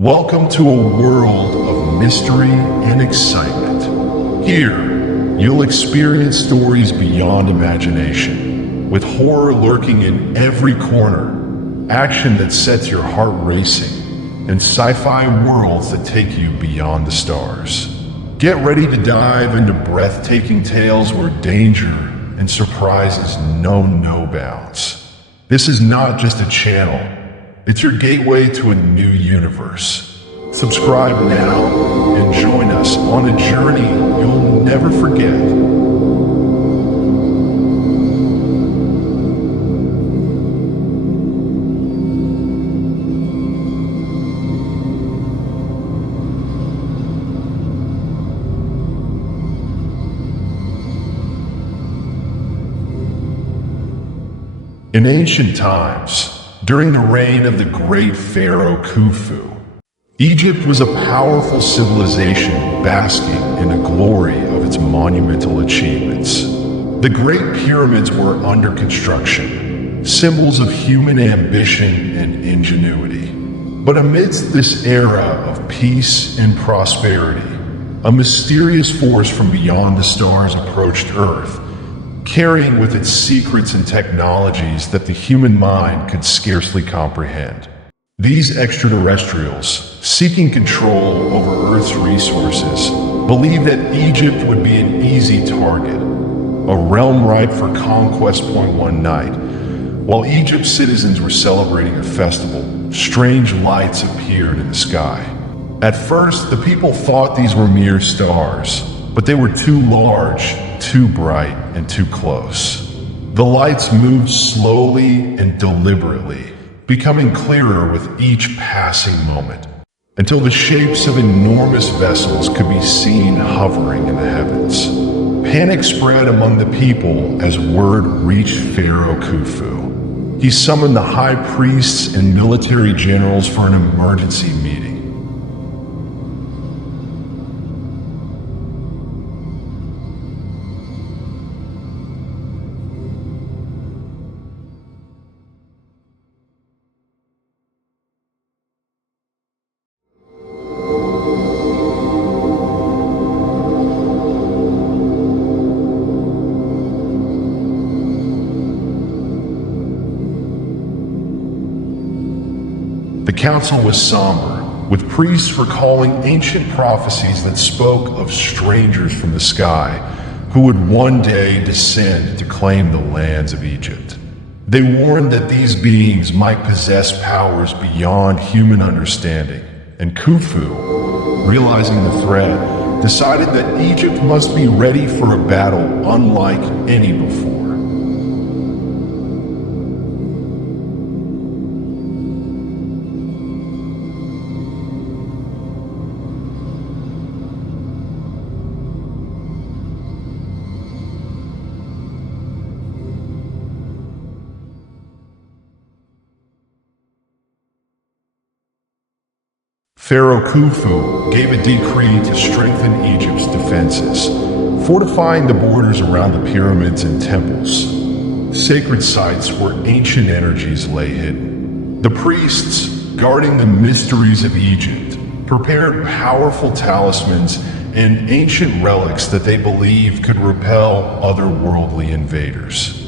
Welcome to a world of mystery and excitement. Here, you'll experience stories beyond imagination, with horror lurking in every corner, action that sets your heart racing, and sci-fi worlds that take you beyond the stars. Get ready to dive into breathtaking tales where danger and surprises know no bounds. This is not just a channel, it's your gateway to a new universe. Subscribe now and join us on a journey you'll never forget. In ancient times, during the reign of the great Pharaoh Khufu, Egypt was a powerful civilization basking in the glory of its monumental achievements. The Great Pyramids were under construction, symbols of human ambition and ingenuity. But amidst this era of peace and prosperity, a mysterious force from beyond the stars approached Earth, carrying with it secrets and technologies that the human mind could scarcely comprehend. These extraterrestrials, seeking control over Earth's resources, believed that Egypt would be an easy target, a realm ripe for conquest. One night, while Egypt's citizens were celebrating a festival, strange lights appeared in the sky. At first, the people thought these were mere stars, but they were too large, too bright, and too close. The lights moved slowly and deliberately, becoming clearer with each passing moment, until the shapes of enormous vessels could be seen hovering in the heavens. Panic spread among the people as word reached Pharaoh Khufu. He summoned the high priests and military generals for an emergency meeting. The council was somber, with priests recalling ancient prophecies that spoke of strangers from the sky who would one day descend to claim the lands of Egypt. They warned that these beings might possess powers beyond human understanding, and Khufu, realizing the threat, decided that Egypt must be ready for a battle unlike any before. Pharaoh Khufu gave a decree to strengthen Egypt's defenses, fortifying the borders around the pyramids and temples, sacred sites where ancient energies lay hidden. The priests, guarding the mysteries of Egypt, prepared powerful talismans and ancient relics that they believed could repel otherworldly invaders.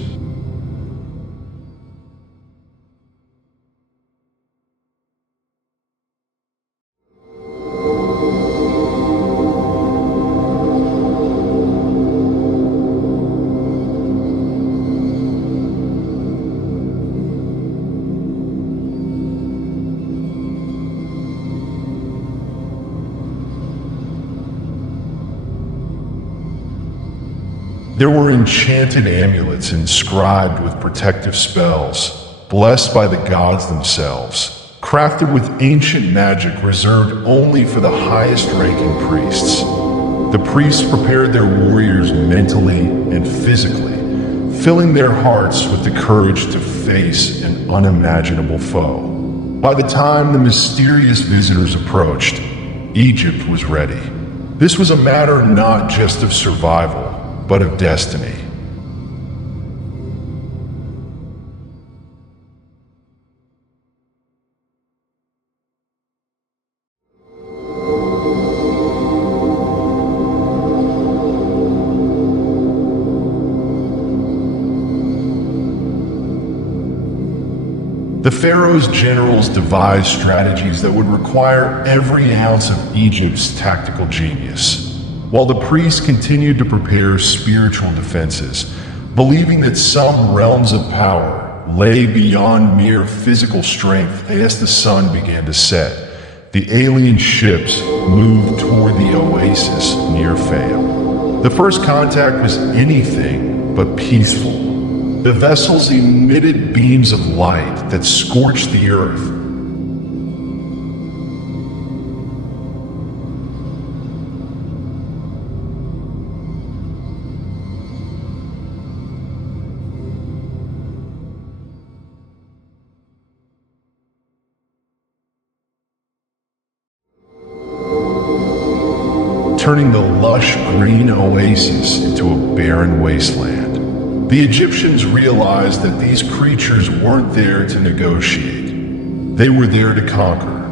There were enchanted amulets inscribed with protective spells, blessed by the gods themselves, crafted with ancient magic reserved only for the highest-ranking priests. The priests prepared their warriors mentally and physically, filling their hearts with the courage to face an unimaginable foe. By the time the mysterious visitors approached, Egypt was ready. This was a matter not just of survival, but of destiny. The Pharaoh's generals devised strategies that would require every ounce of Egypt's tactical genius, while the priests continued to prepare spiritual defenses, believing that some realms of power lay beyond mere physical strength. As the sun began to set, the alien ships moved toward the oasis near Pharaoh. The first contact was anything but peaceful. The vessels emitted beams of light that scorched the earth. Turning the lush green oasis into a barren wasteland. The Egyptians realized that these creatures weren't there to negotiate. They were there to conquer.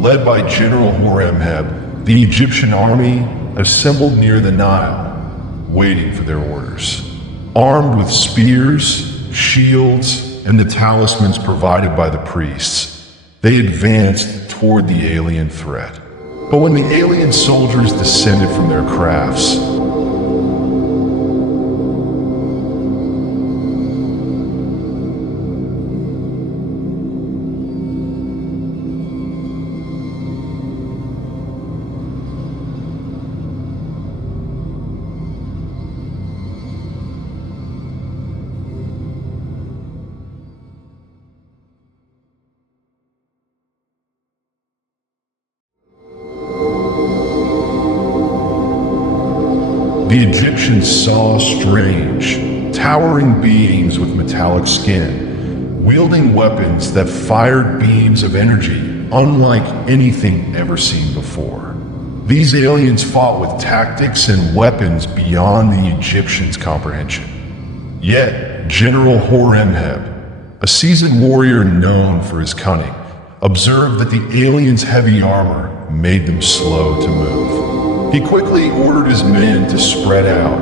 Led by General Horemheb, the Egyptian army assembled near the Nile, waiting for their orders. Armed with spears, shields, and the talismans provided by the priests, they advanced toward the alien threat. But when the alien soldiers descended from their crafts, the Egyptians saw strange, towering beings with metallic skin, wielding weapons that fired beams of energy unlike anything ever seen before. These aliens fought with tactics and weapons beyond the Egyptians' comprehension. Yet, General Horemheb, a seasoned warrior known for his cunning, observed that the aliens' heavy armor made them slow to move. He quickly ordered his men to spread out.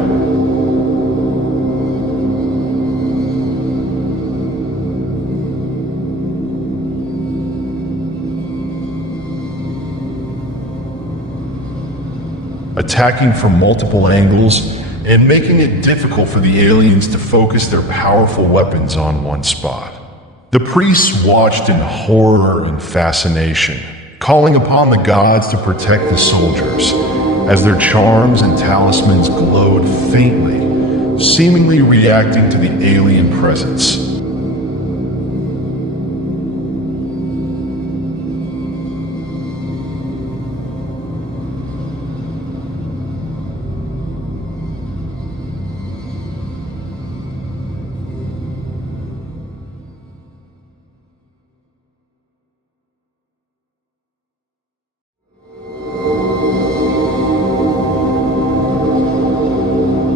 Attacking from multiple angles and making it difficult for the aliens to focus their powerful weapons on one spot. The priests watched in horror and fascination, calling upon the gods to protect the soldiers, as their charms and talismans glowed faintly, seemingly reacting to the alien presence.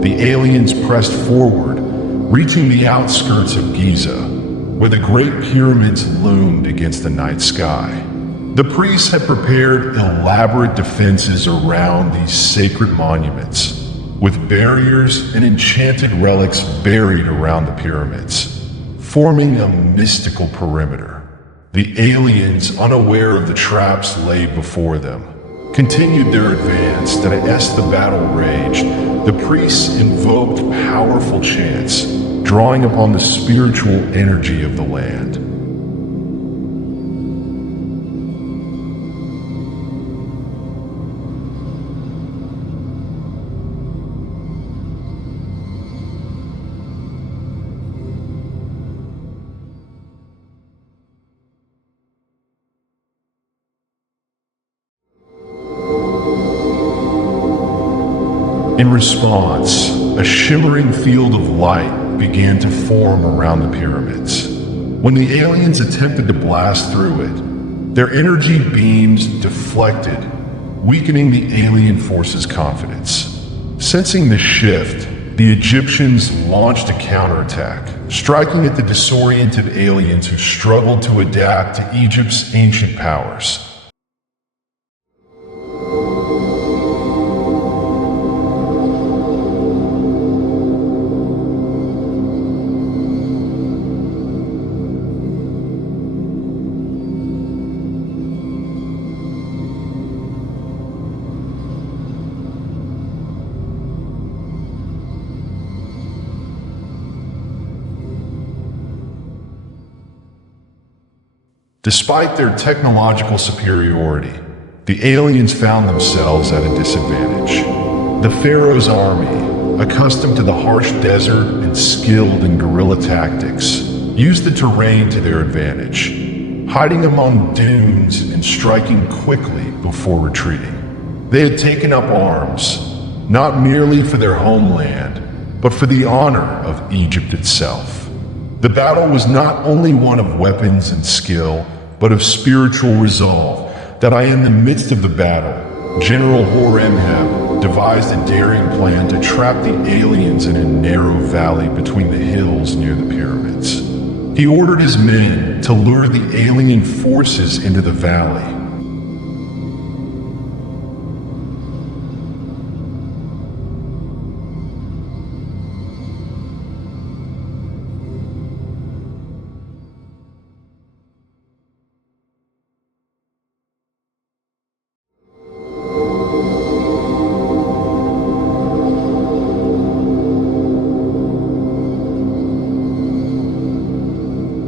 The aliens pressed forward, reaching the outskirts of Giza, where the Great Pyramids loomed against the night sky. The priests had prepared elaborate defenses around these sacred monuments, with barriers and enchanted relics buried around the pyramids, forming a mystical perimeter. The aliens, unaware of the traps laid before them, continued their advance, and as the battle raged, the priests invoked powerful chants, drawing upon the spiritual energy of the land. In response, a shimmering field of light began to form around the pyramids. When the aliens attempted to blast through it, their energy beams deflected, weakening the alien force's confidence. Sensing the shift, the Egyptians launched a counterattack, striking at the disoriented aliens who struggled to adapt to Egypt's ancient powers. Despite their technological superiority, the aliens found themselves at a disadvantage. The Pharaoh's army, accustomed to the harsh desert and skilled in guerrilla tactics, used the terrain to their advantage, hiding among dunes and striking quickly before retreating. They had taken up arms, not merely for their homeland, but for the honor of Egypt itself. The battle was not only one of weapons and skill, but of spiritual resolve, that in the midst of the battle, General Horemheb devised a daring plan to trap the aliens in a narrow valley between the hills near the pyramids. He ordered his men to lure the alien forces into the valley.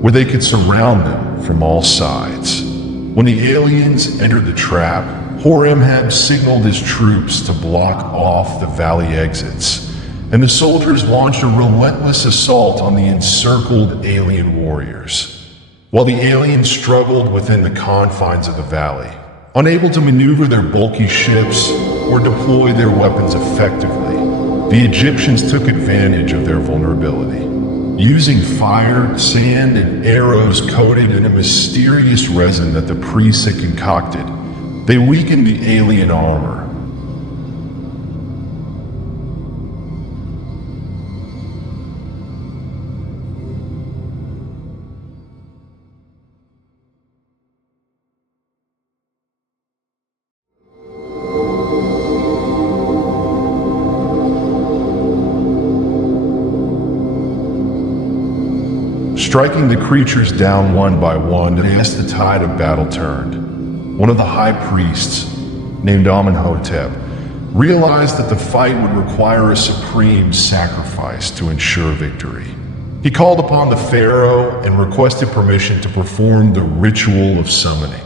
Where they could surround them from all sides. When the aliens entered the trap, Horemheb signaled his troops to block off the valley exits, and the soldiers launched a relentless assault on the encircled alien warriors. While the aliens struggled within the confines of the valley, unable to maneuver their bulky ships or deploy their weapons effectively, the Egyptians took advantage of their vulnerability. Using fire, sand, and arrows coated in a mysterious resin that the priests had concocted, they weakened the alien armor. Striking the creatures down one by one as the tide of battle turned. One of the high priests, named Amenhotep, realized that the fight would require a supreme sacrifice to ensure victory. He called upon the pharaoh and requested permission to perform the ritual of summoning,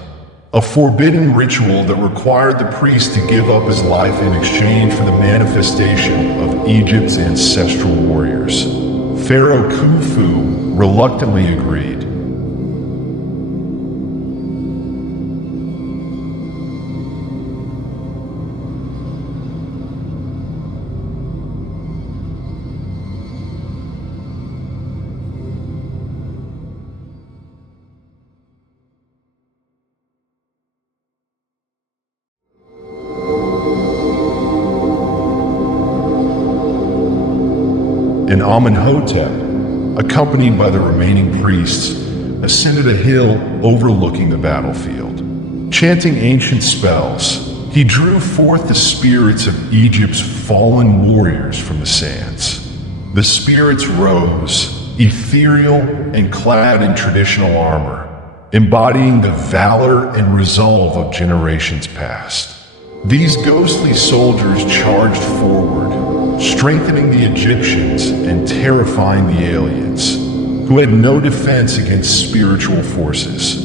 a forbidden ritual that required the priest to give up his life in exchange for the manifestation of Egypt's ancestral warriors. Pharaoh Khufu reluctantly agreed. And Amenhotep, accompanied by the remaining priests, ascended a hill overlooking the battlefield. Chanting ancient spells, he drew forth the spirits of Egypt's fallen warriors from the sands. The spirits rose, ethereal and clad in traditional armor, embodying the valor and resolve of generations past. These ghostly soldiers charged forward, strengthening the Egyptians and terrifying the aliens, who had no defense against spiritual forces.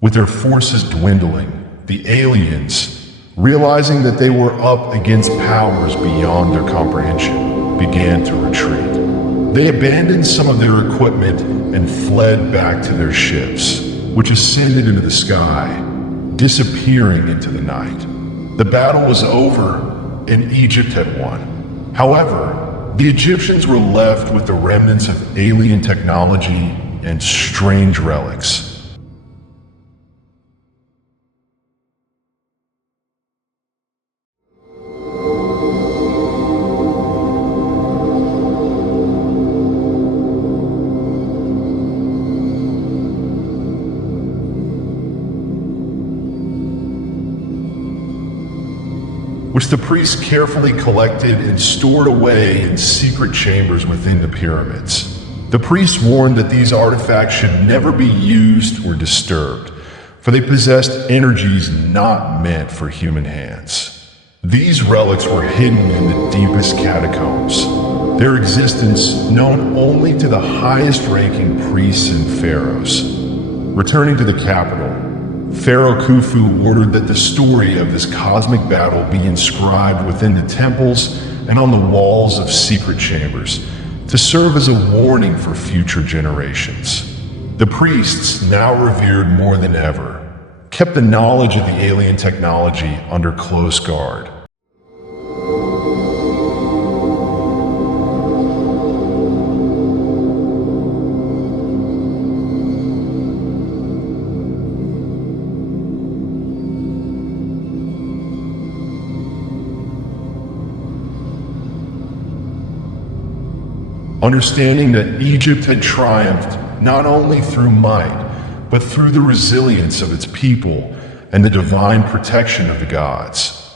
With their forces dwindling, the aliens, realizing that they were up against powers beyond their comprehension, began to retreat. They abandoned some of their equipment and fled back to their ships, which ascended into the sky, disappearing into the night. The battle was over, and Egypt had won. However, the Egyptians were left with the remnants of alien technology and strange relics. Which the priests carefully collected and stored away in secret chambers within the pyramids. The priests warned that these artifacts should never be used or disturbed, for they possessed energies not meant for human hands. These relics were hidden in the deepest catacombs, their existence known only to the highest-ranking priests and pharaohs. Returning to the capital, Pharaoh Khufu ordered that the story of this cosmic battle be inscribed within the temples and on the walls of secret chambers to serve as a warning for future generations. The priests, now revered more than ever, kept the knowledge of the alien technology under close guard. Understanding that Egypt had triumphed not only through might, but through the resilience of its people and the divine protection of the gods.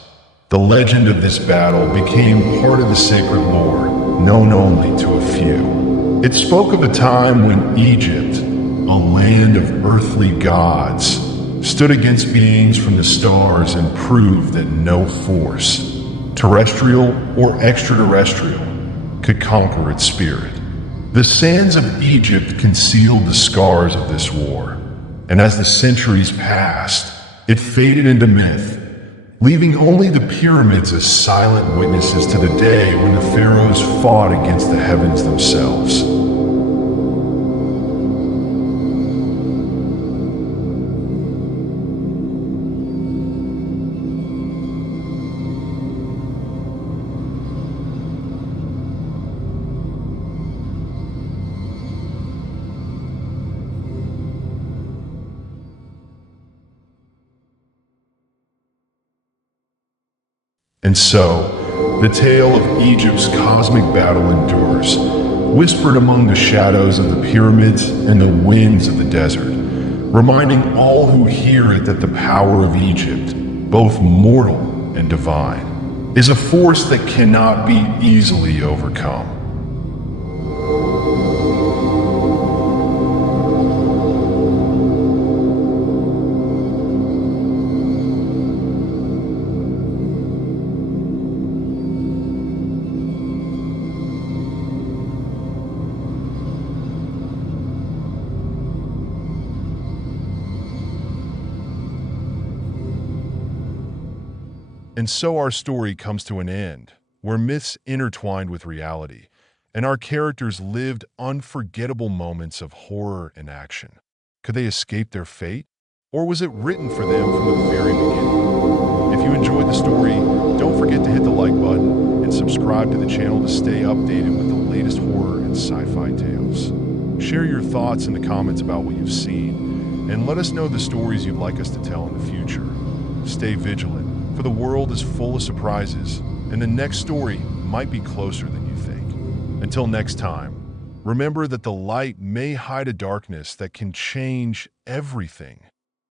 The legend of this battle became part of the sacred lore, known only to a few. It spoke of a time when Egypt, a land of earthly gods, stood against beings from the stars and proved that no force, terrestrial or extraterrestrial, could conquer its spirit. The sands of Egypt concealed the scars of this war, and as the centuries passed, it faded into myth, leaving only the pyramids as silent witnesses to the day when the pharaohs fought against the heavens themselves. And so, the tale of Egypt's cosmic battle endures, whispered among the shadows of the pyramids and the winds of the desert, reminding all who hear it that the power of Egypt, both mortal and divine, is a force that cannot be easily overcome. And so our story comes to an end, where myths intertwined with reality, and our characters lived unforgettable moments of horror and action. Could they escape their fate? Or was it written for them from the very beginning? If you enjoyed the story, don't forget to hit the like button and subscribe to the channel to stay updated with the latest horror and sci-fi tales. Share your thoughts in the comments about what you've seen, and let us know the stories you'd like us to tell in the future. Stay vigilant, for the world is full of surprises, and the next story might be closer than you think. Until next time, remember that the light may hide a darkness that can change everything.